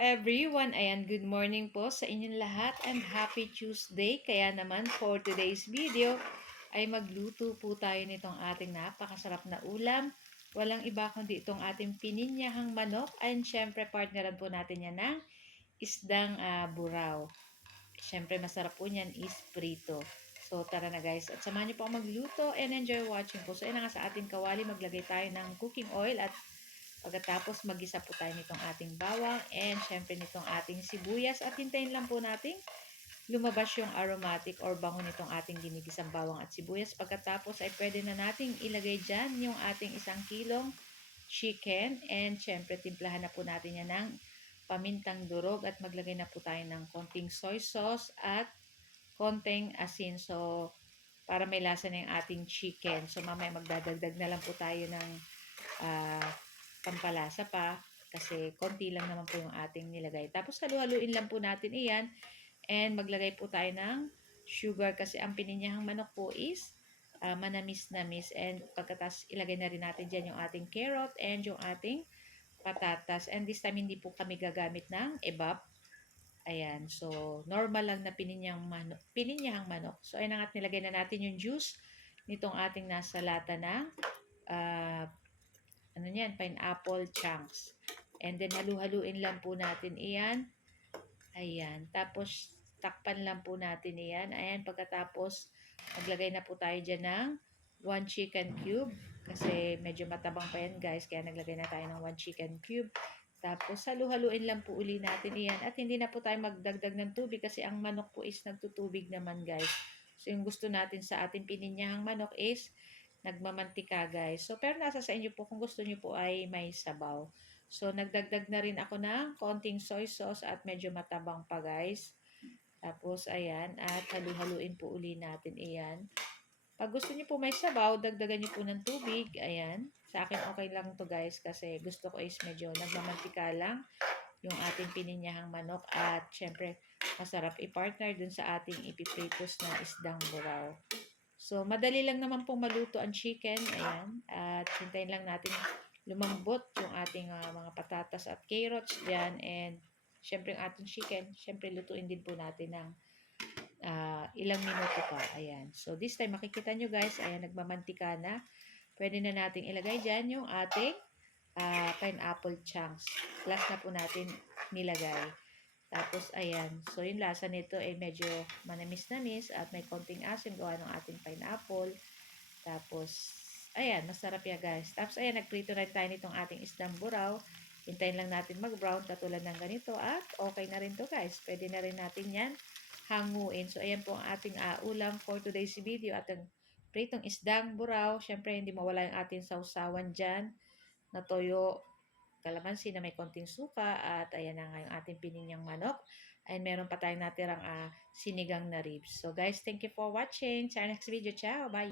everyone! Ayan, good morning po sa inyong lahat and happy Tuesday. Kaya naman for today's video ay magluto po tayo nitong ating napakasarap na ulam. Walang iba kundi itong ating pininyahang manok and syempre partneran po natin yan ng isdang buraw. Syempre masarap po niyan is prito. So tara na guys at samahan niyo po ako magluto and enjoy watching po. So yun nga sa ating kawali maglagay tayo ng cooking oil at pagkatapos magisa po tayo nitong ating bawang and syempre nitong ating sibuyas at hintayin lang po natin lumabas yung aromatic or bango nitong ating ginigisang bawang at sibuyas. Pagkatapos ay pwede na nating ilagay dyan yung ating 1 kilong chicken and syempre timplahan na po natin yan ng pamintang durog at maglagay na po tayo ng konting soy sauce at konting asin. So para may lasa na yung ating chicken. So mamaya magdadagdag na lang po tayo ng pampalasa pa kasi konti lang naman po yung ating nilagay. Tapos halu-haluin lang po natin iyan and maglagay po tayo ng sugar kasi ang pininyahang manok po is manamis-namis and pagkatas ilagay na rin natin dyan yung ating carrot and yung ating patatas and this time hindi po kami gagamit ng evap. Ayan, so normal lang na pininyahang manok. So ayan at nilagay na natin yung juice nitong ating nasa lata ng pineapple chunks. And then halu-haluin lang po natin iyan. Ayan, tapos takpan lang po natin iyan. Ayan, pagkatapos maglagay na po tayo dyan ng 1 chicken cube. Kasi medyo matabang pa yan guys, kaya naglagay na tayo ng 1 chicken cube. Tapos halu-haluin lang po uli natin iyan. At hindi na po tayo magdagdag ng tubig kasi ang manok po is nagtutubig naman guys. So yung gusto natin sa ating pininyahang manok is nagmamantika guys. So pero nasa sa inyo po kung gusto niyo po ay may sabaw. So nagdagdag na rin ako ng konting soy sauce at medyo matabang pa guys. Tapos ayan at halu-haluin po uli natin iyan. Pag gusto niyo po may sabaw, dagdagan niyo po ng tubig. Ayan. Sa akin okay lang to guys kasi gusto ko is medyo nagmamantika lang yung ating pininyahang manok at syempre masarap i-partner dun sa ating ipipritos na isdang buraw. So, madali lang naman pong maluto ang chicken. Ayan. At hintayin lang natin lumambot yung ating mga patatas at carrots dyan. And, syempre, yung ating chicken, syempre, lutuin din po natin ng ilang minuto pa. Ayan. So, this time, makikita nyo guys, ayan, nagmamantika na. Pwede na natin ilagay dyan yung ating pineapple chunks. Plus na po natin nilagay. Tapos, ayan. So, yung lasa nito ay medyo manamis-namis at may konting asim gawa ng ating pineapple. Tapos, ayan. Masarap yan, guys. Tapos, ayan. Nagprito rin tayo nitong ating isdang buraw. Hintayin lang natin mag-brown katulad ng ganito. At, okay na rin to guys. Pwede na rin natin yan hanguin. So, ayan po ang ating ulam for today's video. At ang pritong isdang buraw. Syempre, hindi mawala yung ating sausawan dyan na toyo, kalamansi na may konting suka at ayan na nga yung ating pininyang manok. And meron pa tayong natirang sinigang na ribs. So guys, thank you for watching. Sa next video. Ciao! Bye!